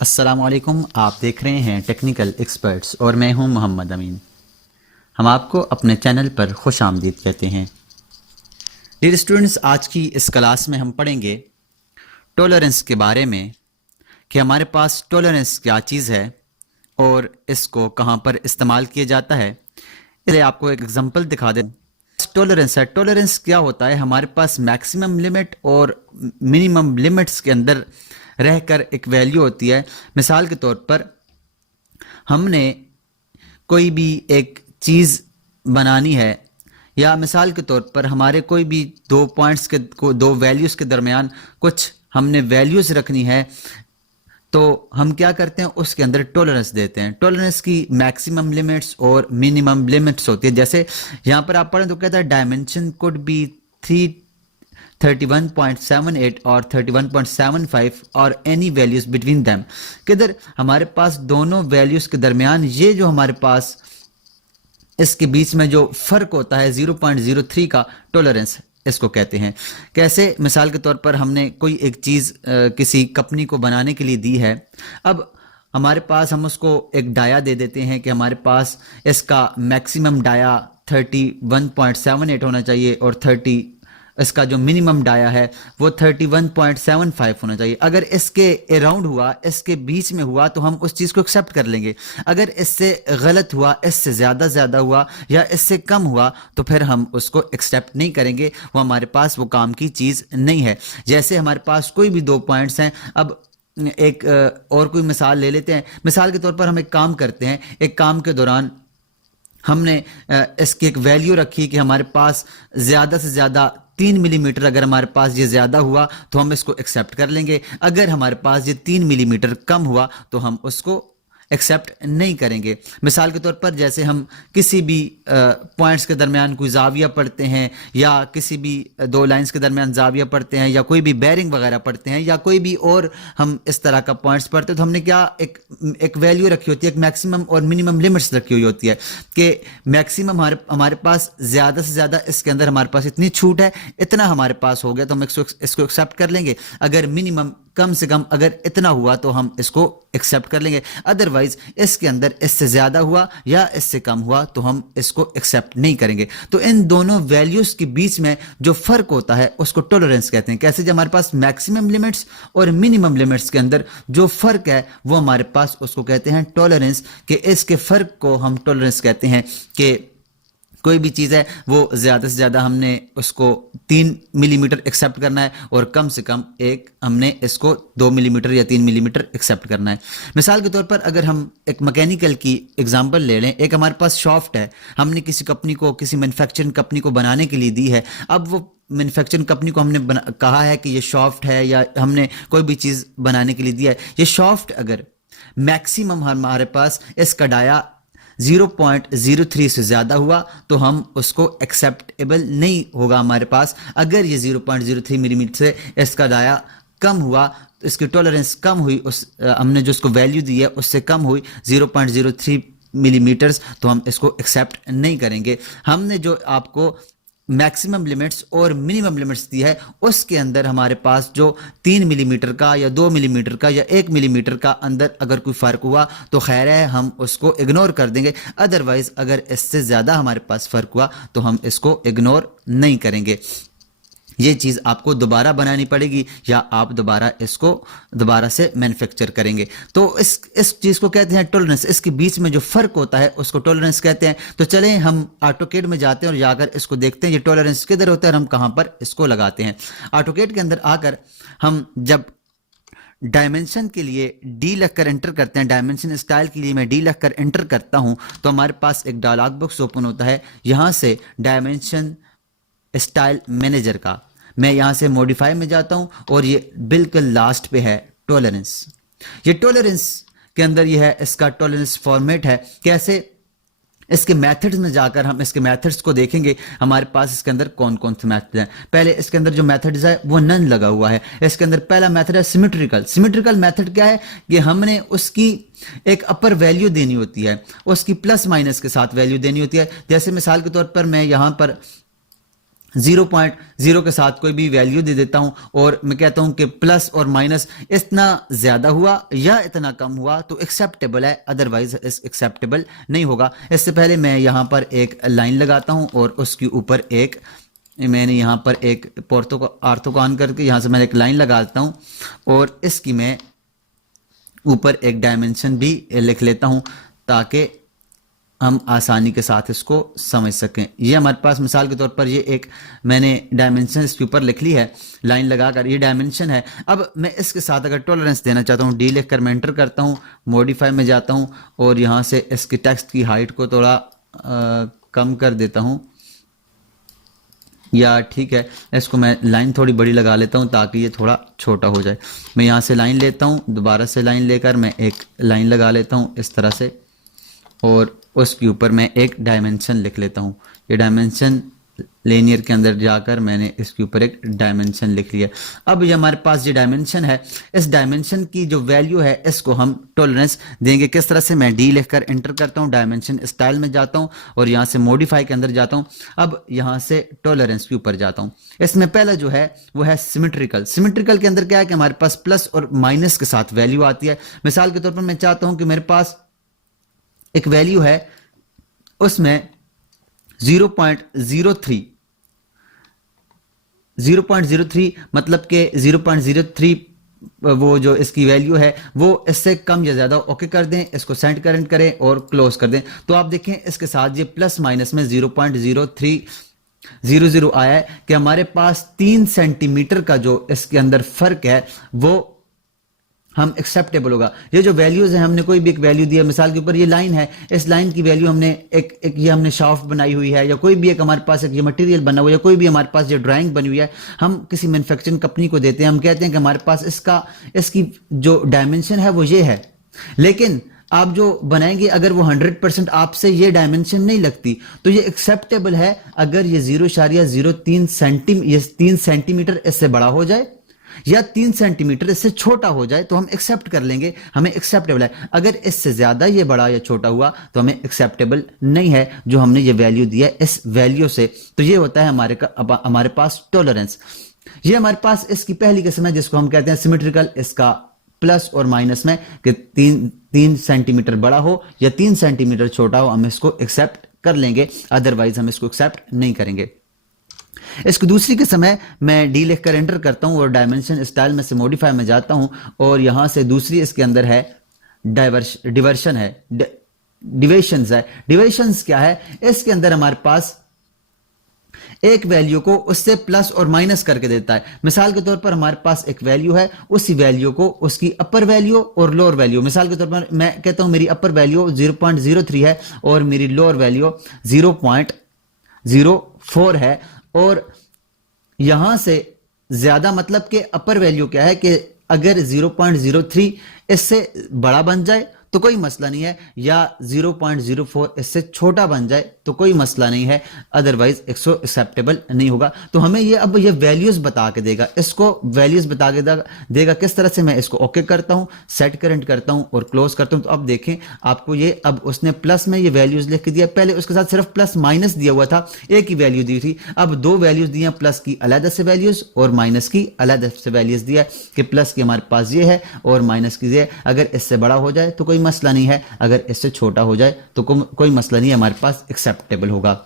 अस्सलामुअलैकुम। आप देख रहे हैं टेक्निकल एक्सपर्ट्स और मैं हूं मोहम्मद अमीन। हम आपको अपने चैनल पर खुश आमदीद कहते हैं। डियर स्टूडेंट्स, आज की इस क्लास में हम पढ़ेंगे टॉलरेंस के बारे में कि हमारे पास टॉलरेंस क्या चीज़ है और इसको कहां पर इस्तेमाल किया जाता है। इसलिए आपको एक एग्जांपल दिखा दें। टॉलरेंस है, टॉलरेंस क्या होता है? हमारे पास मैक्सिमम लिमिट और मिनिमम लिमिट्स के अंदर रहकर एक वैल्यू होती है। मिसाल के तौर पर हमने कोई भी एक चीज़ बनानी है, या मिसाल के तौर पर हमारे कोई भी दो पॉइंट्स के दो वैल्यूज़ के दरमियान कुछ हमने वैल्यूज़ रखनी है, तो हम क्या करते हैं, उसके अंदर टॉलरेंस देते हैं। टॉलरेंस की मैक्सिमम लिमिट्स और मिनिमम लिमिट्स होती है। जैसे यहाँ पर आप पढ़ें तो कहता है डायमेंशन कुड बी 31.78 और 31.75 और एनी वैल्यूज बिटवीन दैम। किधर हमारे पास दोनों वैल्यूज के दरमियान ये जो हमारे पास इसके बीच में जो फर्क होता है 0.03 का टॉलरेंस इसको कहते हैं। कैसे? मिसाल के तौर पर हमने कोई एक चीज़ किसी कंपनी को बनाने के लिए दी है। अब हमारे पास हम उसको एक डाया दे देते हैं कि हमारे पास इसका मैक्सिमम डाया 31.78 होना चाहिए और इसका जो मिनिमम डाया है वो 31.75 होना चाहिए। अगर इसके अराउंड हुआ, इसके बीच में हुआ, तो हम उस चीज़ को एक्सेप्ट कर लेंगे। अगर इससे गलत हुआ, इससे ज़्यादा हुआ या इससे कम हुआ, तो फिर हम उसको एक्सेप्ट नहीं करेंगे। वो हमारे पास वो काम की चीज़ नहीं है। जैसे हमारे पास कोई भी दो पॉइंट्स हैं। अब एक और कोई मिसाल ले लेते हैं। मिसाल के तौर पर हम एक काम करते हैं। एक काम के दौरान हमने इसकी एक वैल्यू रखी कि हमारे पास ज़्यादा से ज़्यादा 3 मिलीमीटर, अगर हमारे पास ये ज़्यादा हुआ तो हम इसको एक्सेप्ट कर लेंगे। अगर हमारे पास ये 3 मिलीमीटर कम हुआ तो हम उसको एक्सेप्ट नहीं करेंगे। मिसाल के तौर पर जैसे हम किसी भी पॉइंट्स के दरमियान कोई जाविया पढ़ते हैं, या किसी भी दो लाइंस के दरमियान जाविया पढ़ते हैं, या कोई भी बेरिंग वगैरह पढ़ते हैं, या कोई भी और हम इस तरह का पॉइंट्स पढ़ते हैं, तो हमने क्या एक वैल्यू रखी होती है, एक मैक्सिमम और मिनिमम लिमिट्स रखी हुई होती है कि मैक्सिमम हमारे पास ज़्यादा से ज़्यादा इसके अंदर हमारे पास इतनी छूट है, इतना हमारे पास हो गया तो हम इसको एक्सेप्ट कर लेंगे। अगर मिनिमम कम से कम अगर इतना हुआ तो हम इसको एक्सेप्ट कर लेंगे। अदरवाइज इसके अंदर इससे ज़्यादा हुआ या इससे कम हुआ तो हम इसको एक्सेप्ट नहीं करेंगे। तो इन दोनों वैल्यूज़ के बीच में जो फ़र्क होता है उसको टॉलरेंस कहते हैं। कैसे? जब हमारे पास मैक्सिमम लिमिट्स और मिनिमम लिमिट्स के अंदर जो फ़र्क है वो हमारे पास उसको कहते हैं टॉलरेंस। कि इसके फ़र्क को हम टॉलरेंस कहते हैं। कि कोई भी चीज़ है वो ज़्यादा से ज़्यादा हमने उसको 3 मिलीमीटर एक्सेप्ट करना है और कम से कम हमने इसको 2 मिलीमीटर या 3 मिलीमीटर एक्सेप्ट करना है। मिसाल के तौर पर अगर हम एक मैकेनिकल की एग्जांपल ले लें। एक हमारे पास शॉफ्ट है, हमने किसी कंपनी को, किसी मैन्युफैक्चरिंग कंपनी को बनाने के लिए दी है। अब वो मैन्युफैक्चरिंग कंपनी को हमने कहा है कि ये शॉफ्ट है, या हमने कोई भी चीज़ बनाने के लिए दिया है। ये शॉफ्ट अगर मैक्सिमम हमारे पास इसका डाया 0.03 से ज़्यादा हुआ तो हम उसको एक्सेप्टेबल नहीं होगा हमारे पास। अगर ये 0.03 मिलीमीटर से इसका दाया कम हुआ, तो इसकी टॉलरेंस कम हुई, हमने जो उसको वैल्यू दी है उससे कम हुई 0.03 मिलीमीटर्स, तो हम इसको एक्सेप्ट नहीं करेंगे। हमने जो आपको मैक्सिमम लिमिट्स और मिनिमम लिमिट्स दी है उसके अंदर हमारे पास जो 3 मिलीमीटर का या 2 मिलीमीटर का या 1 मिलीमीटर का अंदर अगर कोई फ़र्क हुआ तो खैर है, हम उसको इग्नोर कर देंगे। अदरवाइज़ अगर इससे ज़्यादा हमारे पास फ़र्क हुआ तो हम इसको इग्नोर नहीं करेंगे। ये चीज़ आपको दोबारा बनानी पड़ेगी या आप दोबारा से मैन्युफैक्चर करेंगे। तो इस चीज़ को कहते हैं टॉलरेंस। इसके बीच में जो फ़र्क होता है उसको टॉलरेंस कहते हैं। तो चलें हम ऑटोकैड में जाते हैं और जाकर इसको देखते हैं ये टॉलरेंस किधर होता है और हम कहाँ पर इसको लगाते हैं। ऑटोकैड के अंदर आकर हम जब डायमेंशन के लिए डी लिख कर एंटर करते हैं, डायमेंशन स्टाइल के लिए मैं डी लिख कर एंटर करता हूँ, तो हमारे पास एक डायलॉग बॉक्स ओपन होता है। यहाँ से डायमेंशन स्टाइल मैनेजर का मैं यहाँ से मॉडिफाई में जाता हूँ और ये बिल्कुल लास्ट पे है टॉलरेंस। ये टॉलरेंस के अंदर ये है, इसका टॉलरेंस फॉर्मेट है। कैसे? इसके मेथड्स में जाकर हम इसके मेथड्स को देखेंगे। हमारे पास इसके अंदर कौन कौन से मेथड हैं। पहले इसके अंदर जो मेथड्स है वो नन लगा हुआ है। इसके अंदर पहला मेथड है सिमेट्रिकल। सिमेट्रिकल मेथड क्या है कि हमने उसकी एक अपर वैल्यू देनी होती है, उसकी प्लस माइनस के साथ वैल्यू देनी होती है। जैसे मिसाल के तौर पर मैं यहाँ पर 0.0 के साथ कोई भी वैल्यू दे देता हूं और मैं कहता हूं कि प्लस और माइनस इतना ज्यादा हुआ या इतना कम हुआ तो एक्सेप्टेबल है, अदरवाइज एक्सेप्टेबल नहीं होगा। इससे पहले मैं यहां पर एक लाइन लगाता हूं और उसके ऊपर मैंने यहाँ पर एक पोर्थो को आर्थो को ऑन करके यहाँ से मैं एक लाइन लगाता हूँ और इसकी मैं ऊपर एक डायमेंशन भी लिख लेता हूँ ताकि हम आसानी के साथ इसको समझ सकें। ये हमारे पास मिसाल के तौर पर ये एक मैंने डायमेंशन इसके ऊपर लिख ली है लाइन लगाकर, ये डायमेंशन है। अब मैं इसके साथ अगर टॉलरेंस देना चाहता हूँ, डी लिख कर मैं एंटर करता हूँ, मॉडिफाई में जाता हूँ और यहाँ से इसके टेक्स्ट की हाइट को थोड़ा कम कर देता हूँ, या ठीक है इसको मैं लाइन थोड़ी बड़ी लगा लेता हूँ ताकि ये थोड़ा छोटा हो जाए। मैं यहाँ से लाइन लेता हूँ, दोबारा से लाइन लेकर मैं एक लाइन लगा लेता हूँ इस तरह से और उसके ऊपर मैं एक डायमेंशन लिख लेता हूँ। ये डायमेंशन लेनियर के अंदर जाकर मैंने इसके ऊपर एक डायमेंशन लिख लिया। अब ये हमारे पास ये डायमेंशन है, इस डायमेंशन की जो वैल्यू है इसको हम टॉलरेंस देंगे। किस तरह से, मैं डी लिखकर एंटर करता हूँ, डायमेंशन स्टाइल में जाता हूँ और यहाँ से मॉडिफाई के अंदर जाता हूँ। अब यहाँ से टॉलरेंस के ऊपर जाता हूँ। इसमें पहला जो है वो है सिमेट्रिकल। सिमेट्रिकल के अंदर क्या है कि हमारे पास प्लस और माइनस के साथ वैल्यू आती है। मिसाल के तौर पर मैं चाहता हूँ कि मेरे पास एक वैल्यू है उसमें 0.03 मतलब कि 0.03 वो जो इसकी वैल्यू है वो इससे कम या ज्यादा ओके कर दें, इसको सेंड करंट करें और क्लोज कर दें। तो आप देखें इसके साथ ये प्लस माइनस में 0.0300 आया है कि हमारे पास 3 सेंटीमीटर का जो इसके अंदर फर्क है वो हम एक्सेप्टेबल होगा। ये जो वैल्यूज है, हमने कोई भी एक वैल्यू दिया, मिसाल के ऊपर ये लाइन है, इस लाइन की वैल्यू हमने एक ये हमने शाफ्ट बनाई हुई है या कोई भी एक हमारे पास एक ये मटेरियल बना हुआ है या कोई भी हमारे पास ये ड्राइंग बनी हुई है, हम किसी मैन्युफैक्चरिंग कंपनी को देते हैं, हम कहते हैं कि हमारे पास इसकी जो डायमेंशन है वो ये है, लेकिन आप जो बनाएंगे अगर वो 100% आपसे ये डायमेंशन नहीं लगती तो ये एक्सेप्टेबल है। अगर ये 0.03 सेंटीमीटर इससे बड़ा हो जाए या 3 सेंटीमीटर इससे छोटा हो जाए तो हम एक्सेप्ट कर लेंगे, हमें एक्सेप्टेबल है। अगर इससे ज्यादा ये बड़ा या छोटा हुआ तो हमें एक्सेप्टेबल नहीं है जो हमने ये वैल्यू दिया है इस वैल्यू से। तो ये होता है हमारे पास टॉलरेंस। ये हमारे पास इसकी पहली किस्म है जिसको हम कहते हैं सिमेट्रिकल। इसका प्लस और माइनस में कि 3 सेंटीमीटर बड़ा हो या 3 सेंटीमीटर छोटा हो हम इसको एक्सेप्ट कर लेंगे, अदरवाइज हम इसको एक्सेप्ट नहीं करेंगे। इसकी दूसरी किस्म है, मैं डी लिख कर एंटर करता हूं और डायमेंशन स्टाइल में से मॉडिफाई में जाता हूं और यहां से दूसरी इसके अंदर है डिवर्शन है, डिविएशंस है। डिविएशंस क्या है, इसके अंदर हमारे पास एक वैल्यू को उससे प्लस और माइनस करके देता है। मिसाल के तौर पर हमारे पास एक वैल्यू है, उसी वैल्यू को उसकी अपर वैल्यू और लोअर वैल्यू, मिसाल के तौर पर मैं कहता हूं मेरी अपर वैल्यू 0.03 है और मेरी लोअर वैल्यू 0.04 है और यहां से ज्यादा मतलब कि अपर वैल्यू क्या है कि अगर 0.03 इससे बड़ा बन जाए तो कोई मसला नहीं है, या 0.04 इससे छोटा बन जाए तो कोई मसला नहीं है, अदरवाइज एक्सेप्टेबल नहीं होगा। तो हमें ये अब ये वैल्यूज बता के देगा, इसको वैल्यूज बता के देगा। किस तरह से, मैं इसको ओके करता हूं, सेट करंट करता हूं और क्लोज करता हूं। तो अब देखें आपको ये, अब उसने प्लस में ये वैल्यूज लिख के दिया, पहले उसके साथ सिर्फ प्लस माइनस दिया हुआ था, एक ही वैल्यू दी थी, अब 2 वैल्यूज दिया, प्लस की अलग से वैल्यूज और माइनस की अलग से वैल्यूज दिया कि प्लस की हमारे पास ये है और माइनस की ये। अगर इससे बड़ा हो जाए तो कोई मसला नहीं है, अगर इससे छोटा हो जाए तो कोई मसला नहीं है, हमारे पास एक्सेप्टेबल होगा।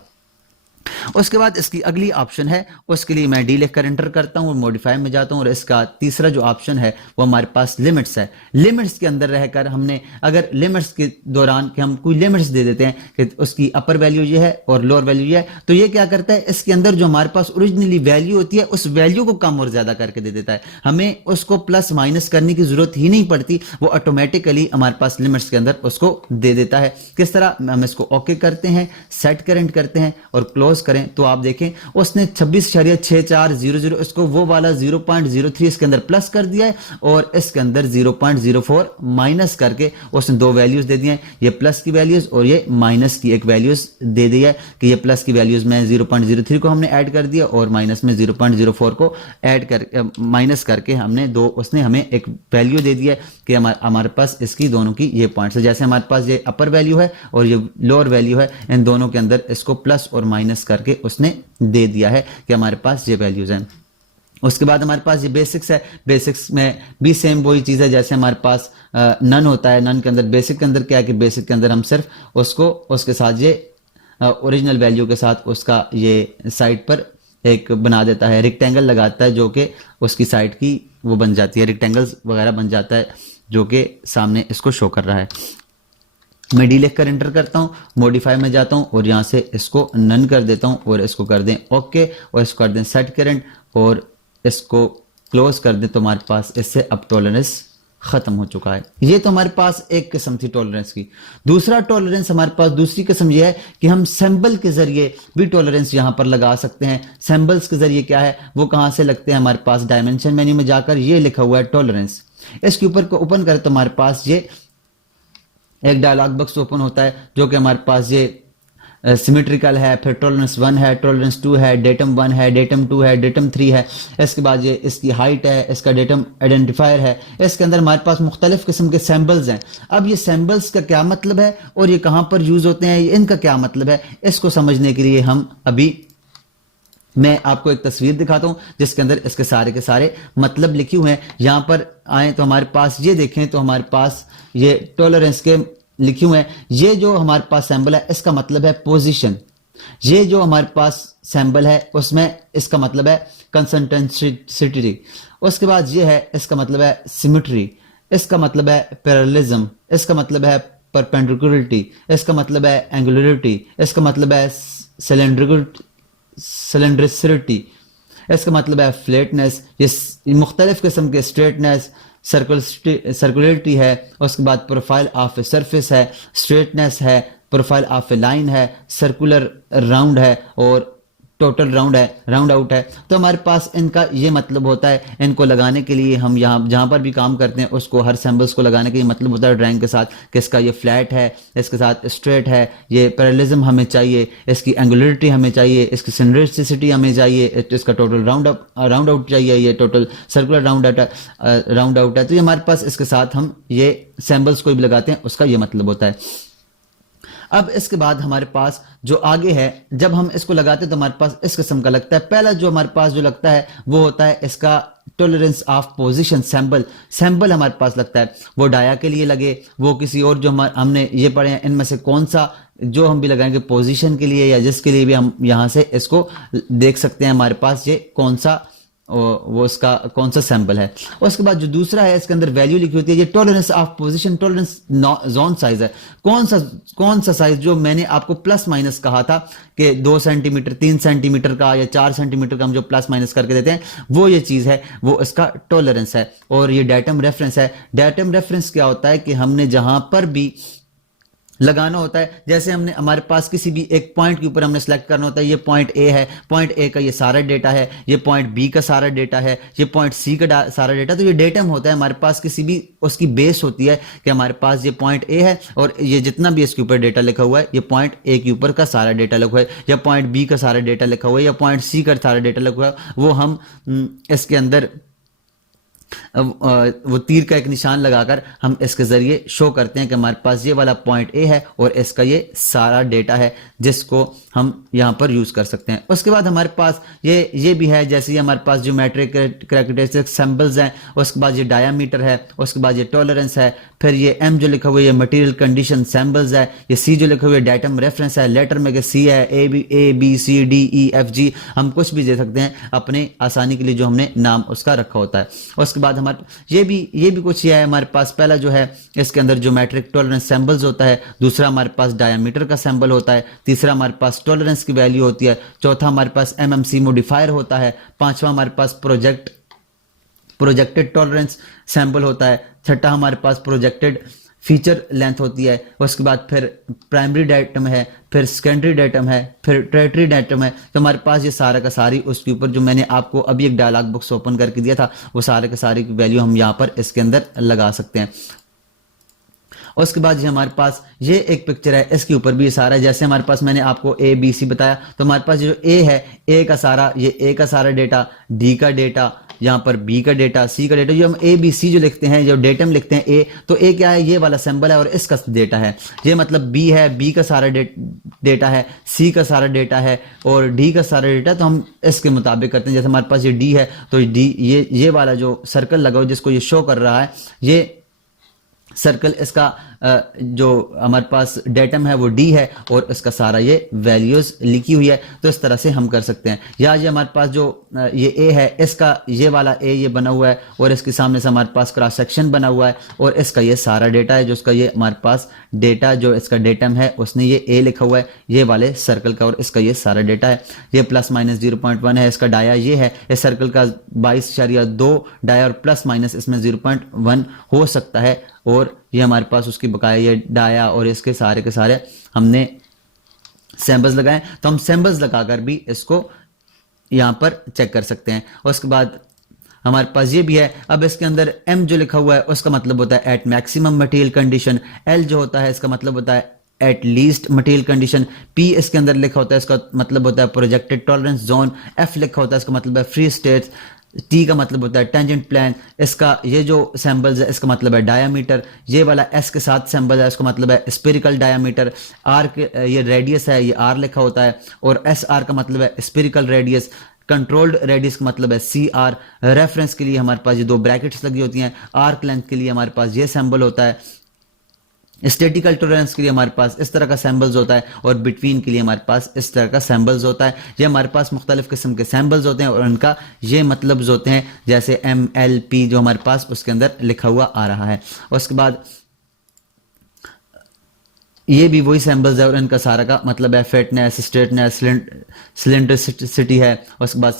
उसके बाद इसकी अगली ऑप्शन है, उसके लिए मैं डी लिख कर एंटर करता हूं और मॉडिफाई में जाता हूं और इसका तीसरा जो ऑप्शन है वो हमारे पास लिमिट्स है। लिमिट्स के अंदर रहकर हमने अगर लिमिट्स के दौरान कि हम कोई लिमिट्स दे देते हैं कि उसकी अपर वैल्यू ये है और लोअर वैल्यू ये है, तो ये क्या करता है, इसके अंदर जो हमारे पास ओरिजिनली वैल्यू होती है उस वैल्यू को कम और ज्यादा करके दे देता है। हमें उसको प्लस माइनस करने की जरूरत ही नहीं पड़ती, वो ऑटोमेटिकली हमारे पास लिमिट्स के अंदर उसको दे देता है। किस तरह, हम इसको ओके करते हैं, सेट करंट करते हैं और क्लोज करें तो आप देखें उसने 26.6400 इसको वो वाला 0.03 इसके अंदर प्लस कर दिया है और इसके अंदर 0.04 माइनस करके उसने 2 वैल्यूज दे दिए हैं, ये प्लस की वैल्यूज और ये माइनस की एक वैल्यूज दे दी है कि ये प्लस की वैल्यूज में 0.03 को हमने ऐड कर दिया और माइनस में 0.04 को ऐड कर माइनस करके हमने उसने हमें एक वैल्यू दे दिया है कि हमारे पास इसकी दोनों की ये पॉइंट्स है। जैसे हमारे पास ये अपर वैल्यू है और ये लोअर वैल्यू है, इन दोनों के अंदर इसको प्लस और माइनस कर करके उसने दे दिया है कि हमारे पास ये वैल्यूज हैं। उसके बाद हमारे पास ये बेसिक्स है, बेसिक्स में भी सेम वही चीज़ है जैसे हमारे पास नन होता है। नन के अंदर बेसिक के अंदर क्या है कि बेसिक के अंदर हम सिर्फ उसको उसके साथ ये ओरिजिनल वैल्यू के साथ उसका ये साइड पर एक बना देता है, रेक्टेंगल लगाता है जो कि उसकी साइड की वो बन जाती है, रेक्टेंगल्स वगैरह बन जाता है जो कि सामने इसको शो कर रहा है। मैं डी लिख कर एंटर करता हूँ, मॉडिफाई में जाता हूँ और यहाँ से इसको नन कर देता हूँ और इसको कर दें ओके और इसको कर दें सेट करंट और इसको क्लोज कर दें। तो हमारे पास इससे अब टॉलरेंस खत्म हो चुका है। ये तो हमारे पास एक किस्म थी टॉलरेंस की। दूसरा टॉलरेंस हमारे पास दूसरी किस्म ये है कि हम सिंबल के जरिए भी टॉलरेंस यहां पर लगा सकते हैं। सिंबल्स के जरिए क्या है वो कहां से लगते हैं, हमारे पास डायमेंशन मेन्यू में जाकर ये लिखा हुआ है टॉलरेंस, इसके ऊपर को ओपन करें तो हमारे पास ये एक डायलॉग बॉक्स ओपन होता है जो कि हमारे पास ये सिमेट्रिकल है, फिर टॉलरेंस 1 है, टॉलरेंस 2 है, डेटम 1 है, डेटम 2 है, डेटम 3 है। इसके बाद ये इसकी हाइट है, इसका डेटम आइडेंटिफायर है। इसके अंदर हमारे पास मुख्तलिफ किस्म के सैम्बल्स हैं। अब ये सैम्बल्स का क्या मतलब है और ये कहाँ पर यूज होते हैं, इनका क्या मतलब है, इसको समझने के लिए हम अभी मैं आपको एक तस्वीर दिखाता हूं जिसके अंदर इसके सारे के सारे मतलब लिखे हुए हैं। यहां पर आए तो हमारे पास ये देखें तो हमारे पास ये टॉलरेंस के लिखे हुए हैं। ये जो हमारे पास सैंबल है इसका मतलब है पोजीशन। ये जो हमारे पास सैंबल है उसमें इसका मतलब है कंसिस्टेंसी। उसके बाद ये है इसका मतलब है सिमेट्री, इसका मतलब है पैरेललिज्म, इसका मतलब है परपेंडिकुलरिटी, इसका मतलब है एंगुलरिटी, इसका मतलब है सिलेंड्रिसिटी, इसका मतलब है फ्लैटनेस। ये मुख्तलिफ किस्म के स्ट्रेटनेस, सर्कुलरिटी है। उसके बाद प्रोफाइल ऑफ ए सरफेस है, स्ट्रेटनेस है, प्रोफाइल ऑफ ए लाइन है, सर्कुलर राउंड है और टोटल राउंड है, राउंड आउट है। तो हमारे पास इनका ये मतलब होता है। इनको लगाने के लिए हम यहाँ जहाँ पर भी काम करते हैं उसको हर सैम्बल्स को लगाने के लिए मतलब होता है ड्राइंग के साथ कि इसका ये फ्लैट है, इसके साथ स्ट्रेट है, ये पैरेललिज्म हमें चाहिए, इसकी एंगुलरिटी हमें चाहिए, इसकी सिमेट्रिसिटी हमें चाहिए, इसका टोटल राउंड आउट चाहिए, ये टोटल सर्कुलर राउंड आउट है। तो ये हमारे पास इसके साथ हम ये सैम्बल्स कोई भी लगाते हैं उसका ये मतलब होता है। अब इसके बाद हमारे पास जो आगे है जब हम इसको लगाते हैं तो हमारे पास इस किस्म का लगता है। पहला जो हमारे पास जो लगता है वो होता है इसका टॉलरेंस ऑफ पोजीशन सैंबल हमारे पास लगता है। वो डाया के लिए लगे, वो किसी और जो हमने ये पढ़े हैं इनमें से कौन सा जो हम भी लगाएंगे पोजीशन के लिए या जिसके लिए भी हम यहां से इसको देख सकते हैं हमारे पास ये कौन सा वो इसका कौन सा सैंपल है। उसके बाद जो दूसरा है इसके अंदर वैल्यू लिखी होती है, ये tolerance of position, tolerance zone size है। कौन सा साइज जो मैंने आपको प्लस माइनस कहा था कि 2 सेंटीमीटर 3 सेंटीमीटर का या 4 सेंटीमीटर का हम जो प्लस माइनस करके देते हैं वो ये चीज है, वो इसका टॉलरेंस है। और ये डेटम रेफरेंस है। डेटम रेफरेंस क्या होता है कि हमने जहां पर भी लगाना होता है, जैसे हमने हमारे पास किसी भी एक पॉइंट के ऊपर हमने सेलेक्ट करना होता है, ये पॉइंट ए है, पॉइंट ए का ये सारा डेटा है, ये पॉइंट बी का सारा डेटा है, ये पॉइंट सी का सारा डेटा। तो ये डेटम होता है हमारे पास, किसी भी उसकी बेस होती है कि हमारे पास ये पॉइंट ए है और ये जितना भी इसके ऊपर डेटा लिखा हुआ है ये पॉइंट ए के ऊपर का सारा डेटा लिखा हुआ है, या पॉइंट बी का सारा डेटा लिखा हुआ है, या पॉइंट सी का सारा डेटा लिखा हुआ है। वो हम इसके अंदर वो तीर का एक निशान लगाकर हम इसके जरिए शो करते हैं कि हमारे पास ये वाला पॉइंट ए है और इसका ये सारा डेटा है जिसको हम यहां पर यूज कर सकते हैं। उसके बाद हमारे पास ये भी है, जैसे ये हमारे पास ज्योमेट्रिक कैरेक्टरिस्टिक सिंबल्स हैं, उसके बाद ये डायामीटर है, उसके बाद ये टॉलरेंस है, फिर ये एम जो लिखा हुआ है ये मटेरियल कंडीशन सैंबल्स है, ये सी जो लिखा हुआ है डेटम रेफरेंस है, लेटर में सी है, A B C D E F G, हम कुछ भी दे सकते हैं अपने आसानी के लिए जो हमने नाम उसका रखा होता है। उसके बाद हमारे ये भी कुछ है हमारे पास। पहला जो है इसके अंदर ज्योमेट्रिक टॉलरेंस सैंबल्स होता है, दूसरा हमारे पास डायमीटर का सैंबल होता है, तीसरा हमारे पास टॉलरेंस की वैल्यू होती है, चौथा हमारे पास एमएमसी मॉडिफायर होता है, पांचवा हमारे पास प्रोजेक्टेड टॉलरेंस सैंपल होता है, छठा हमारे पास प्रोजेक्टेड फीचर लेंथ होती है, उसके बाद फिर प्राइमरी डेटम है, फिर सेकेंडरी डेटम है, फिर टर्टियरी डेटम है। तो हमारे पास ये सारा का सारी उसके ऊपर जो मैंने आपको अभी एक डायलॉग बॉक्स ओपन करके दिया था वो सारे का सारी वैल्यू हम यहाँ पर इसके अंदर लगा सकते हैं। उसके बाद ये हमारे पास ये एक पिक्चर है, इसके ऊपर भी ये सारा है। जैसे हमारे पास मैंने आपको ए बी सी बताया तो हमारे पास जो ए है ए का सारा, ये ए का सारा डेटा, डी का डेटा, यहाँ पर बी का डेटा, सी का डेटा, जो हम ए बी सी जो लिखते हैं, जो डेटम लिखते हैं ए, तो ए क्या है ये वाला सिंबल है और इसका डेटा है। ये मतलब बी है, बी का सारा डेटा है, सी का सारा डेटा है और डी का सारा डेटा, तो हम इसके मुताबिक करते हैं। जैसे हमारे पास ये डी है तो डी ये वाला जो सर्कल लगा हो जिसको ये शो कर रहा है, ये सर्कल इसका जो हमारे पास डेटम है वो डी है और इसका सारा ये वैल्यूज लिखी हुई है। तो इस तरह से हम कर सकते हैं। या ये हमारे पास जो ये ए है, इसका ये वाला ए ये बना हुआ है और इसके सामने से हमारे पास क्रॉस सेक्शन बना हुआ है और इसका ये सारा डेटा है, जो इसका ये हमारे पास डेटा जो इसका डेटम है उसने ये ए लिखा हुआ है ये वाले सर्कल का और इसका ये सारा डेटा है। ये प्लस माइनस 0.1 है, इसका डाया ये है, इस सर्कल का 22.2 डाया और प्लस माइनस इसमें 0.1 हो सकता है। और ये हमारे पास उसकी बकाया ये डाया और इसके सारे के सारे हमने सैंपल्स लगाए, तो हम सैंपल्स लगाकर भी इसको यहाँ पर चेक कर सकते हैं। और उसके बाद हमारे पास ये भी है। अब इसके अंदर m जो लिखा हुआ है उसका मतलब होता है at maximum material condition, l जो होता है इसका मतलब होता है at least material condition, p इसके अंदर लिखा होता है इसका मतलब होता है प्रोजेक्टेड टॉलरेंस जोन, f लिखा होता है इसका मतलब है फ्री स्टेट्स, T का मतलब होता है टेंजेंट प्लान, इसका ये जो सैम्बल्स है इसका मतलब है डायामीटर, ये वाला S के साथ सैम्बल है इसका मतलब है स्पेरिकल डायामीटर, R के ये रेडियस है ये R लिखा होता है और SR का मतलब है स्पेरिकल रेडियस, कंट्रोल्ड रेडियस का मतलब है CR। रेफरेंस के लिए हमारे पास ये दो ब्रैकेट्स लगी होती हैं, आर्क लेंथ के लिए हमारे पास ये सैम्बल होता है, स्टेटिकल टॉलरेंस के लिए हमारे पास इस तरह का सैम्बल्स होता है और बिटवीन के लिए हमारे पास इस तरह का सैम्बल्स होता है। ये हमारे पास मुख्तलिफ किस्म के सैम्बल्स होते हैं और उनका ये मतलब होते हैं, जैसे MLP जो हमारे पास उसके अंदर लिखा हुआ आ रहा है। और उसके बाद ये भी वही सैम्बल्स है और इनका सारा का मतलब है फिटनेस, स्ट्रेटनेस, सिलेंड्रिसिटी है, और उसके बाद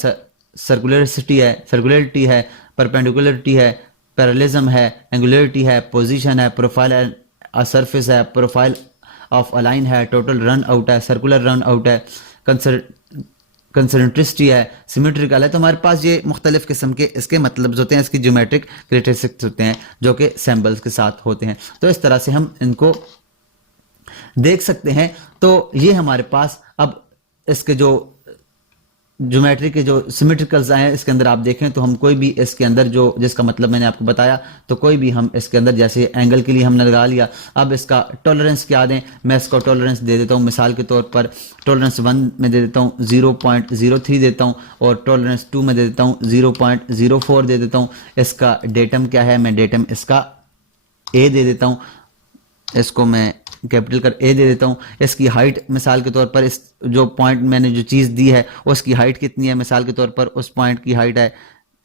सर्कुलरिटी है, परपेंडिकुलरिटी है, पैरेललिज्म है, एंगुलरिटी है, पोजीशन है, प्रोफाइल सरफेस है, प्रोफाइल ऑफ अलाइन है, टोटल रन आउट है, सर्कुलर रन आउट है, कंसंट्रिसिटी है, सिमेट्रिकल है। तो हमारे पास ये मुख्तलिफ किस्म के इसके मतलब होते हैं, इसकी ज्योमेट्रिक कैरेक्टरिस्टिक्स होते हैं जो कि सैम्बल्स के साथ होते हैं। तो इस तरह से हम इनको देख सकते हैं। तो ये हमारे पास अब इसके जो ज्योमेट्री के जो सिमेट्रिकल्स आए हैं इसके अंदर आप देखें तो हम कोई भी इसके अंदर जो जिसका मतलब मैंने आपको बताया, तो कोई भी हम इसके अंदर जैसे एंगल के लिए हमने लगा लिया। अब इसका टॉलरेंस क्या दें, मैं इसको टॉलरेंस दे देता हूँ मिसाल के तौर पर टॉलरेंस 1 में दे देता हूँ 0.03 देता हूँ और टॉलरेंस 2 में दे देता हूँ 0.04 दे देता हूँ। इसका डेटम क्या है, मैं डेटम इसका ए दे देता हूँ, इसको मैं कैपिटल कर ए दे देता हूँ। इसकी हाइट मिसाल के तौर पर इस जो पॉइंट मैंने जो चीज़ दी है उसकी हाइट कितनी है, मिसाल के तौर पर उस पॉइंट की हाइट है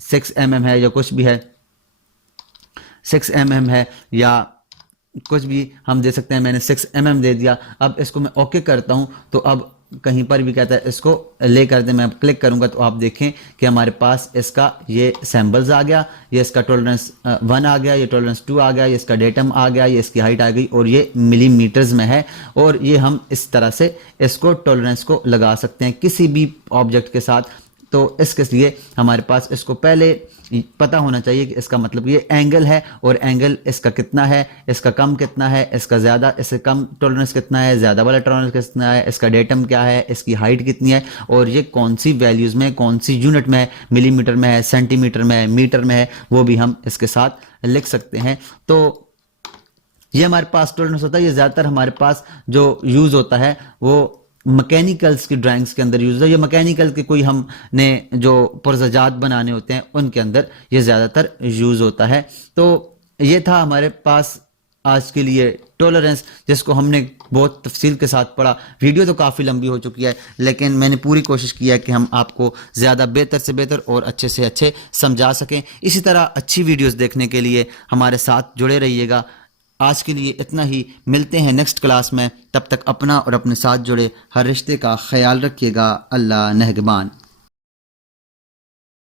6 mm है या कुछ भी है 6 mm है या कुछ भी हम दे सकते हैं। मैंने 6 mm दे दिया। अब इसको मैं ओके करता हूँ तो अब कहीं पर भी कहता है इसको ले कर दे, मैं क्लिक करूंगा तो आप देखें कि हमारे पास इसका ये सैम्बल्स आ गया, ये इसका टॉलरेंस 1 आ गया, ये टॉलरेंस 2 आ गया, ये इसका डेटम आ गया, ये इसकी हाइट आ गई और ये मिलीमीटर्स में है। और ये हम इस तरह से इसको टॉलरेंस को लगा सकते हैं किसी भी ऑब्जेक्ट के साथ। तो इसके लिए हमारे पास इसको पहले पता होना चाहिए कि इसका मतलब ये एंगल है और एंगल इसका कितना है, इसका कम कितना है, इसका ज़्यादा, इससे कम टॉलरेंस कितना है, ज़्यादा वाला टॉलरेंस कितना है, इसका डेटम क्या है, इसकी हाइट कितनी है और ये कौन सी वैल्यूज़ में, कौन सी यूनिट में है, मिलीमीटर में है, सेंटीमीटर में है, मीटर में है, वो भी हम इसके साथ लिख सकते हैं। तो ये हमारे पास टॉलरेंस होता है। ये ज़्यादातर हमारे पास जो यूज़ होता है वो मैकेनिकल्स की ड्राइंग्स के अंदर यूज होता है। ये मैकेनिकल के कोई हमने जो पुर्ज़जात बनाने होते हैं उनके अंदर ये ज़्यादातर यूज़ होता है। तो ये था हमारे पास आज के लिए टॉलरेंस, जिसको हमने बहुत तफसील के साथ पढ़ा। वीडियो तो काफ़ी लंबी हो चुकी है लेकिन मैंने पूरी कोशिश की है कि हम आपको ज़्यादा बेहतर से बेहतर और अच्छे से अच्छे समझा सकें। इसी तरह अच्छी वीडियोज़ देखने के लिए हमारे साथ जुड़े रहिएगा। आज के लिए इतना ही, मिलते हैं नेक्स्ट क्लास में। तब तक अपना और अपने साथ जुड़े हर रिश्ते का ख्याल रखिएगा। अल्लाह नेहगबान।